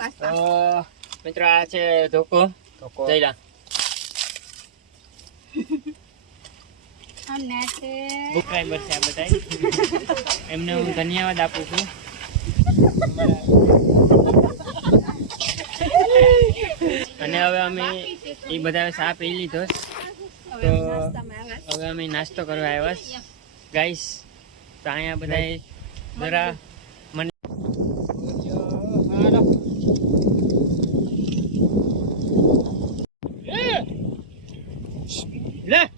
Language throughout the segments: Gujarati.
તો મિત્રો આ છે ધોકો જઈલા સબસ્ક્રાઈબર છે આ બધા એમને હું ધન્યવાદ આપું છું અને હવે અમે એ બધા ચા પી લીધો તો હવે અમે નાસ્તો કરવા આવ્યા ગાઈસ તો અહીંયા બધા જરા મને લે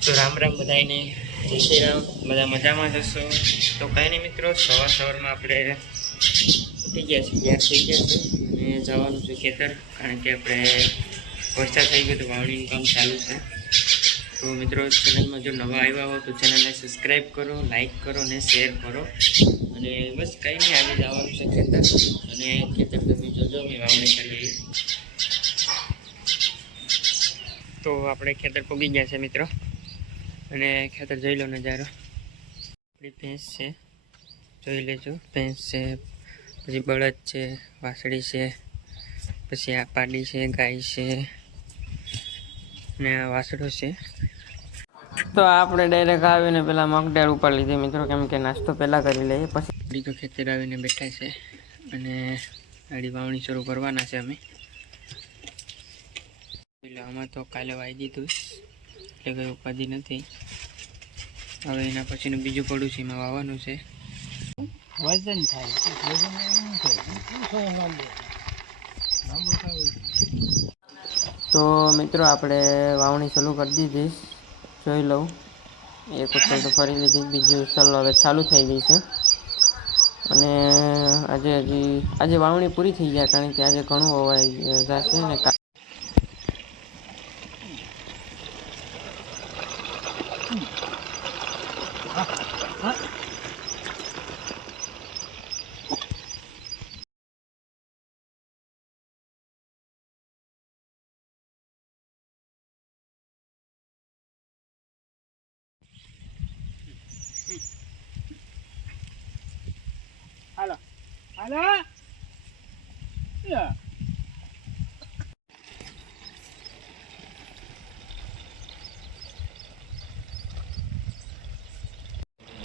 તો રામ રામ બધાને જય શ્રી રામ બધા મજામાં જશો તો કંઈ નહીં મિત્રો સવારમાં આપણે ઉઠી ગયા છીએ તૈયાર થઈ ગયા છે અને જવાનું છે ખેતર કારણ કે આપણે વરસાદ થઈ ગયો તો વાવણીનું કામ ચાલુ છે તો મિત્રો ચેનલમાં જો નવા આવ્યા હો તો ચેનલને સબસ્ક્રાઈબ કરો લાઈક કરો અને શેર કરો અને બસ કંઈ નહીં આજે જવાનું છે ખેતર અને ખેતર તમે જોજો અમે વાવણી કરીએ તો આપણે ખેતર પૂગી ગયા છે મિત્રો અને ખેતર જોઈ લો નજારો આપણી ભેંસ છે જોઈ લેજો ભેંસ છે પછી બળદ છે વાસળી છે પછી આ પાડી છે ગાય છે અને આ વાસળો છે તો આપણે ડાયરેક્ટ આવીને પેલા મગડાળ ઉપર લીધી મિત્રો કેમ કે નાસ્તો પહેલાં કરી લઈએ પછી તો ખેતર આવીને બેઠા છે અને આડી વાવણી શરૂ કરવાના છે અમે એટલે આમાં તો કાલે વાવી દીધું એટલે કંઈ ઉપાધિ નથી હવે એના પછીનું બીજું પડું છે એમાં વાવવાનું છે વજન થાય તો મિત્રો આપણે વાવણી ચાલુ કરી દીધી જોઈ લઉં એક ઉછલ તો ફરી લીધી બીજી ઉછલ હવે ચાલુ થઈ ગઈ છે અને આજે વાવણી પૂરી થઈ ગયા કારણ કે આજે ઘણું વવાઈ જશે ને હાલો હાલો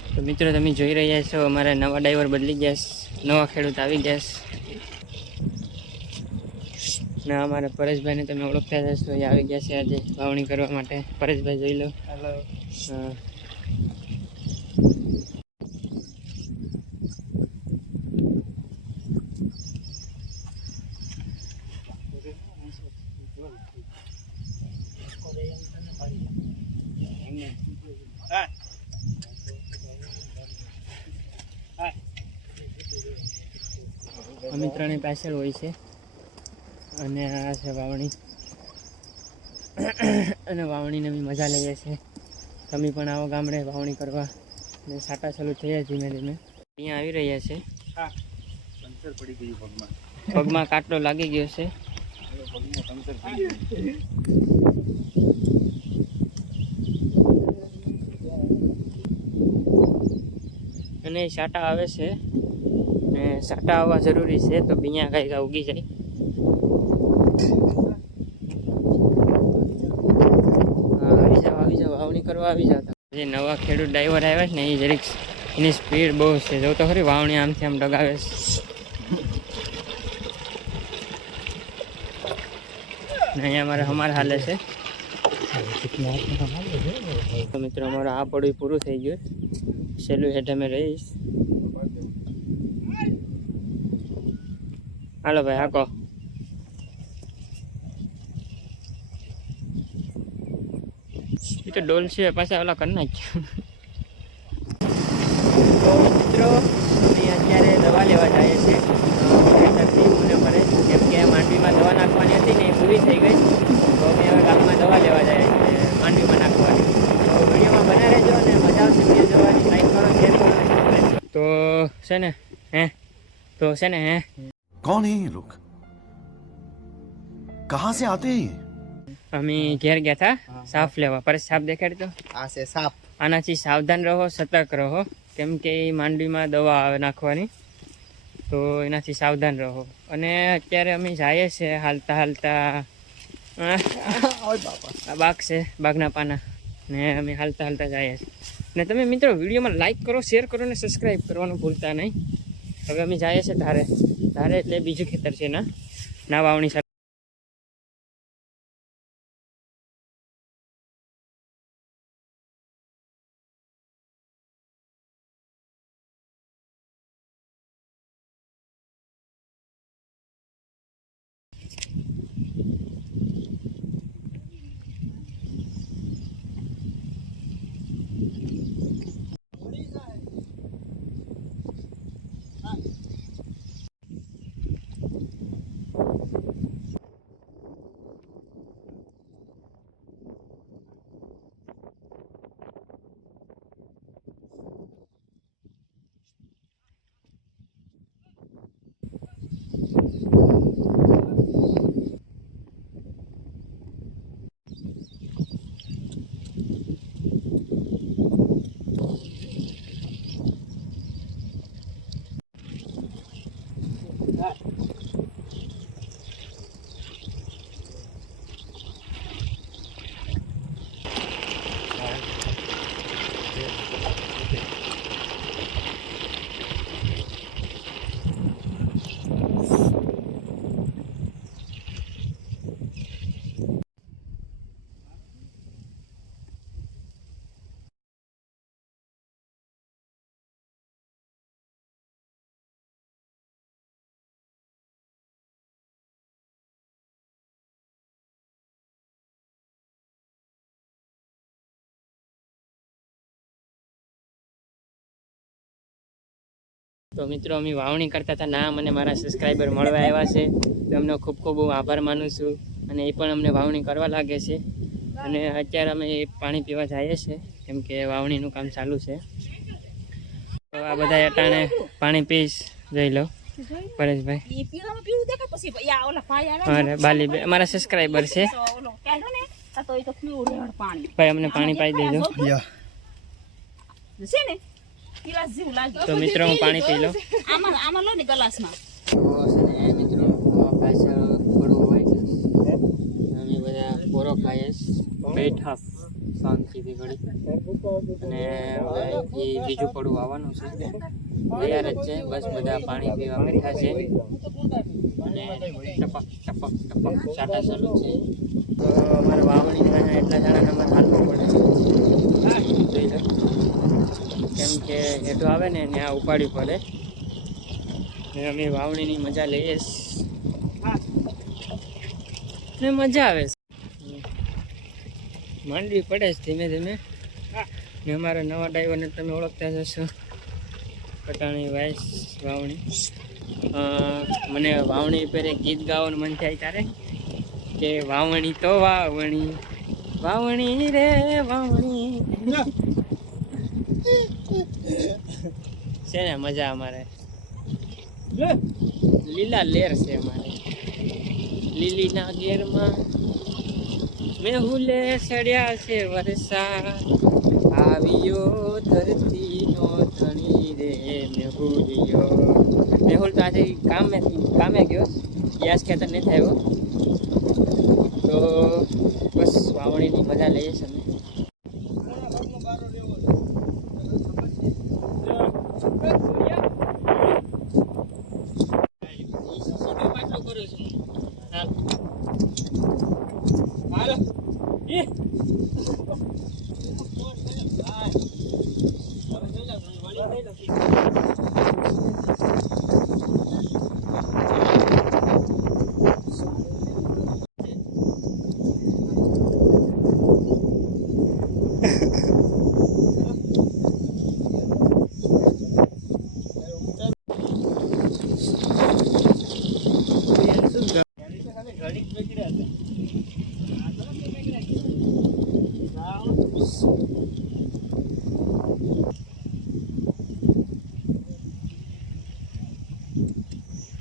તો મિત્રો તમે જોઈ રહ્યા છો અમારા નવા ડ્રાઈવર બદલી ગયા નવા ખેડૂત આવી ગયા ને અમારા પરેશભાઈને તમે ઓળખતા જશો એ આવી ગયા છે આજે વાવણી કરવા માટે પરેશભાઈ જોઈ લો હેલો હા અમે ત્રણેય પાછળ હોય છે અને આ છે વાવણી અને વાવણીને બી મજા લઈએ છીએ તમે પણ આવો ગામડે વાવણી કરવા અને સાટા ચાલુ થયા ધીમે ધીમે અહીંયા આવી રહ્યા છે પંચર પડી ગયું પગમાં કાટલો લાગી ગયો છે અને સાટા આવે છે ને સાટા આવવા જરૂરી છે તો બીયા કઈ ઉગી જાય આવી જાવ વાવણી કરવા આવી જાવ જે નવા ખેડૂત ડ્રાઈવર આવ્યા છે ને એ જરીક એની સ્પીડ બહુ છે જો તો ખરી વાવણી આમથી આમ ડગાવે ને અહીંયા અમારે હાલે છે તો મિત્રો અમારું આ પડું પૂરું થઈ ગયું છેલ્લું હેઠ અમે રહીશ હાલો ભાઈ હાકો એ તો ડોલ છે પાછા ઓલા કરી નાખ્યું તો મિત્રો અમે અત્યારે દવા લેવા જઈએ છીએ ભરે કેમ કે માંડવીમાં દવા નાખવાની હતી ને એ પૂરી થઈ ગઈ તો અમે હવે ગામમાં દવા લેવા જઈએ છીએ માંડવીમાં નાખવાની તો વિડીયોમાં બના રહેજો અને મજા આવશે વિડીયો જોવાની લાઈક કરો શેર કરો તો છે ને कौन है ये लोग कहाँ से आते हैं અમે ઘેર ગયા હતા સાપ લેવા. પર સાપ દેખાડી તો આ છે સાપ. આનાથી સાવધાન રહો, સતર્ક રહો, કેમ કે એ માંડવીમાં દવા આવે નાખવાની, તો એનાથી સાવધાન રહો. અને અત્યારે અમે જઈએ છીએ હાલતા હાલતા આ બાગ છે, બાગના પાના, ને અમે હાલતા હાલતા જઈએ છીએ. ને તમે મિત્રો વિડીયોમાં લાઈક કરો, શેર કરો ને સબસ્ક્રાઈબ કરવાનું ભૂલતા નહીં. હવે અમે જઈએ છીએ ધારે. ધારે એટલે બીજું ખેતર છે ના વાવણી સાથે. તો મિત્રો અમે વાવણી કરતા હતા, ના મને મારા સબસ્ક્રાઈબર મળવા આવ્યા છે, તો એમનો ખૂબ ખૂબ હું આભાર માનું છું. અને એ પણ અમને વાવણી કરવા લાગે છે. અને અત્યારે અમે પાણી પીવા જઈએ છીએ, કેમ કે વાવણીનું કામ ચાલુ છે. તો આ બધા અટાણે પાણી પીશ, જોઈ લો પરેશભાઈ. અરે બાલીબેન અમારા સબસ્ક્રાઈબર છે, ભાઈ અમને પાણી પાઈ દેજો. તો મિત્રો હું પાણી પી લઉં. આમાં લો ને ગ્લાસમાં. મિત્રો પાછળ પડવું હોય અમે બધા પોરો ખાઈએ બેઠા શાંતિથી ઘડી. અને એ બીજું પડવું આવવાનું છે, તૈયાર જ છે. બસ બધા પાણી પીવા બેઠા છે અને ટપક ટપક ટપક છાંટા ચાલુ છે. તો અમારે વાવણીના એટલા જણાને અમારે હાલવું પડે, જોઈ લો, કેમ કે હેઠો આવે ને ત્યાં ઉપાડવી પડે. ને અમે વાવણીની મજા લઈએ ને મજા આવે છે. માંડવી પડે છે ધીમે ધીમે. ને અમારા નવા ડ્રાઈવરને તમે ઓળખતા જશો, કટાણી વાઇસ વાવણી. મને વાવણી પર એક ગીત ગાવાનું મન થાય ત્યારે, કે વાવણી તો વાવણી, વાવણી રે વાવણી છે ને મજા. અમારે લીલા લેર છે અમારે, લીલીના ગેરમાં મેહુલે સડ્યા છે વરસા, આવ્યો ધરતીનો ધણી રે મેહુલિયો. મેહુલ તો આજે કામે ગયો, ગેસ ખેતર નથી આવ્યો. તો બસ વાવણીની મજા લઈએ છીએ અમે.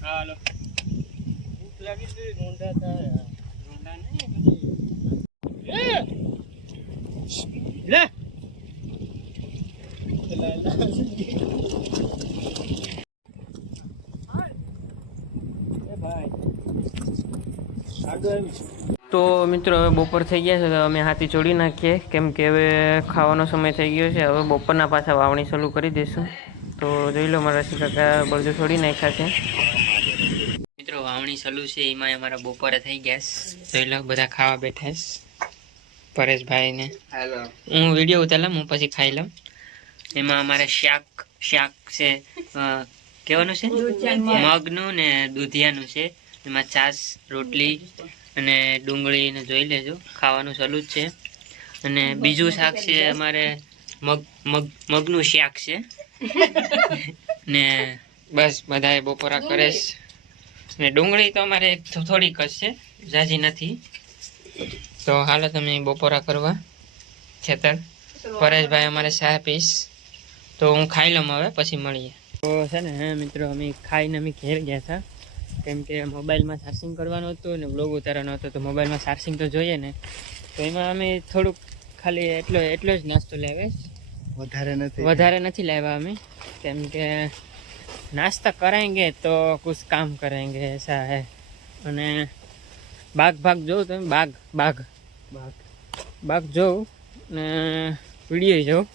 હાલો ભૂખ લાગી છે. રોંડા નહીં લે તો મિત્રો હવે બપોર થઈ ગયા છે તો અમે હાથી છોડી નાખીએ કેમ કે હવે ખાવાનો સમય થઈ ગયો છે હવે બપોરના પાછા વાવણી ચાલુ કરી દઈશું તો જોઈ લો મારા કાકા બળદું છોડી નાખ્યા છે મિત્રો વાવણી ચાલુ છે એમાં અમારા બપોરે થઈ ગયા જોઈ લો બધા ખાવા બેઠા છે પરેશભાઈ ને હું વિડીયો ઉતારલામ હું પછી ખાઈ લઉં એમાં અમારે શાક છે કેવાનું છે મગનું ને દૂધિયાનું છે એમાં છાશ રોટલી અને ડુંગળી ને જોઈ લેજો ખાવાનું ચાલુ જ છે અને બીજું શાક છે અમારે મગનું શાક છે ને બસ બધાએ બપોરા કરે છે ને ડુંગળી તો અમારે થોડીક જ છે ઝાઝી નથી તો હાલો તમે બપોરા કરવા ખેતર પરેશભાઈ અમારે ચા પીશ તો હું ખાઈ લઉં હવે પછી મળીએ તો છે ને હા મિત્રો અમે ખાઈને અમે ઘેર ગયા હતા કેમ કે મોબાઈલમાં ચાર્જિંગ કરવાનું હતું ને બ્લોગ ઉતારવાનો હતો તો મોબાઈલમાં ચાર્જિંગ તો જોઈએ ને તો એમાં અમે થોડુંક ખાલી એટલો જ નાસ્તો લાવ્યા વધારે નથી લાવ્યા અમે કેમ કે નાસ્તા કરેંગે તો કુછ કામ કરેંગે એસા હે અને બાગ જોઉં તમે બાગ જોઉં ને વિડીયો જોઉં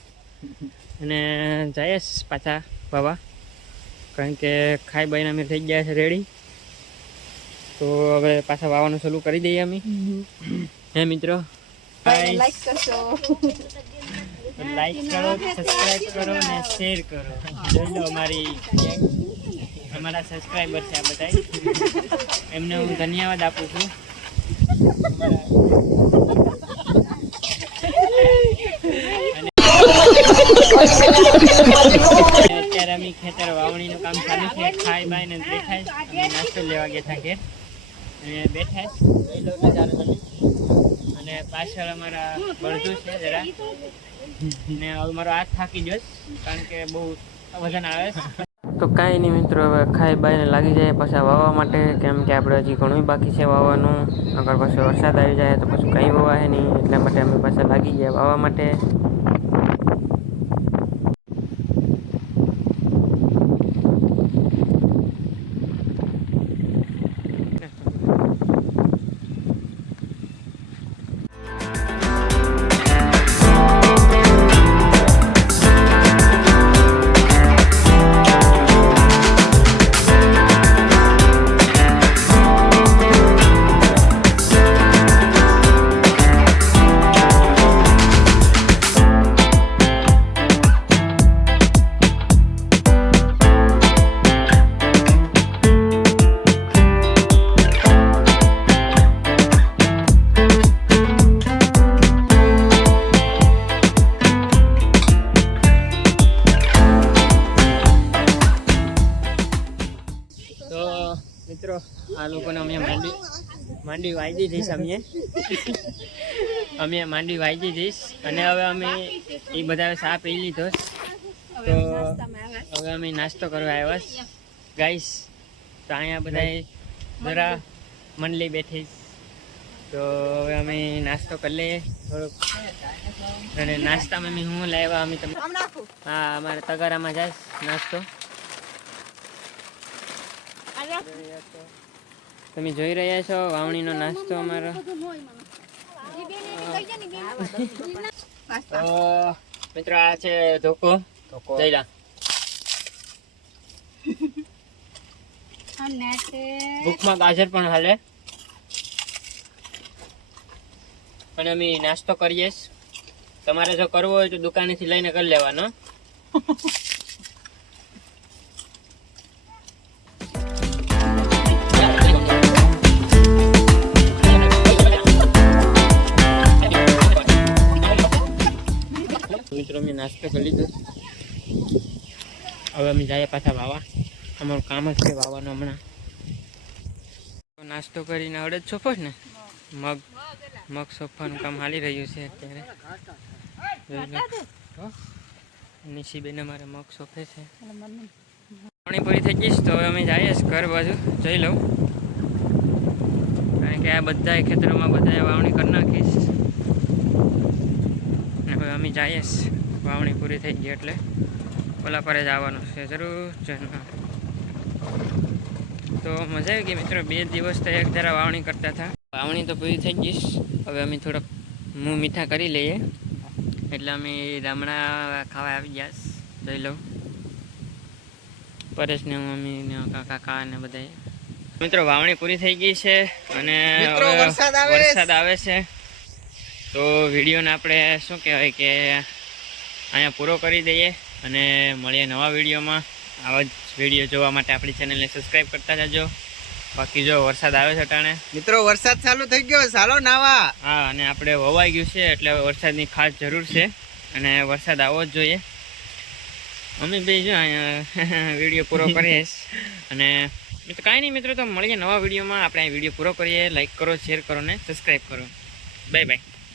અને જઈએ પાછા બાબા કારણ કે ખાઈ બાઈને અમે થઈ ગયા છે રેડી તો હવે પાછા વાવવાનું ચાલુ કરી દઈએ અમે હે મિત્રો લાઈક કરો સબસ્ક્રાઇબ કરો ને શેર કરો જોઈ લો અમારા સબસ્ક્રાઈબર છે આ બધા એમને હું ધન્યવાદ આપું છું અત્યારે અમે ખેતર વાવણીનું કામ ચાલુ છે ખાઈ બાઈને બેઠા અમે નાસ્તો લેવા ગયા હતા ઘેર અને બેઠા જોઈ લો નજારો તમે અને પાછળ અમારા બળદું છે જરા ને હવે મારો હાથ થાકી ગયો કારણ કે બહુ વજન આવે તો કાંઈ નહીં મિત્રો હવે ખાઈ બાઈને લાગી જાય પાછા વાવવા માટે કેમ કે આપણે હજી ઘણું બાકી છે વાવવાનું અગર પાછો વરસાદ આવી જાય તો પછી કંઈ વાવાય નહીં એટલા માટે અમે પાછા લાગી ગયા વાવવા માટે મિત્રો આ લોકોને અમે માંડી વાઈ દીધીશ અમે માંડી વાઈ દીધીશ અને હવે અમે એ બધા ચા પી લીધો તો હવે અમે નાસ્તો કરવા આવ્યા ગાઈસ તો અહીંયા બધા જરા મંડળી બેઠી તો હવે અમે નાસ્તો કરી લઈએ થોડોક અને નાસ્તામાં મેં હું લાવ્યા અમે તમે હા અમારે તગારામાં જાય નાસ્તો તમે જોઈ રહ્યા છો વાવણીનો નાસ્તો અમારો મિત્રો આ છે ધોકો જઈલા ભૂખમાં ગાજર પણ હાલે અને અમે નાસ્તો કરીએ તમારે જો કરવો હોય તો દુકાનેથી લઈને કરી લેવાનો મિત્રો મેં નાસ્તો કરી લીધો હવે અમે જઈએ પાછા વાવા અમારું કામ જ છે વાવવાનું હમણાં નાસ્તો કરીને અડદ સોફો ને મગ સોફાનું કામ હાલી રહ્યું છે અત્યારે નિશીબેન અમારે મગ સોફે છે પાણી પૂરી થઈ ગઈશ તો હવે અમે જઈએ ઘર બાજુ જઈ લઉં કારણ કે આ બધા ખેતરોમાં બધા વાવણી કરી નાખીશ હવે અમે જઈએ વાવણી પૂરી થઈ ગઈ એટલે ઓલા પર જ આવવાનું છે જરૂર છે. તો મજા આવી ગઈ મિત્રો, 2 દિવસ તો એક ધારા વાવણી કરતા હતા. વાવણી તો પૂરી થઈ ગઈ. હવે અમે થોડોક મું મીઠા કરી લઈએ એટલે અમે રામણા ખાવા આવી ગયા. જોઈ લઉં પરેશ ને મમ્મી ને કાકા ને બધા. મિત્રો વાવણી પૂરી થઈ ગઈ છે અને વરસાદ આવે છે. તો વિડીયોને આપણે શું કહેવાય કે અહીંયા પૂરો કરી દઈએ અને મળીએ નવા વિડીયોમાં. આવા જ વિડીયો જોવા માટે આપણી ચેનલને સબસ્ક્રાઈબ કરતા જજો. બાકી જો વરસાદ આવે છે અટાણે મિત્રો, વરસાદ ચાલુ થઈ ગયો, ચાલો નાવા. હા, અને આપણે વવાઈ ગયું છે એટલે વરસાદની ખાસ જરૂર છે અને વરસાદ આવવો જ જોઈએ. અમે બે જો અહીંયા વિડીયો પૂરો કરીએ અને મિત્રો કાંઈ નહીં મિત્રો, તો મળીએ નવા વિડીયોમાં. આપણે આ વિડીયો પૂરો કરીએ. લાઈક કરો, શેર કરો ને સબસ્ક્રાઈબ કરો. Bye bye.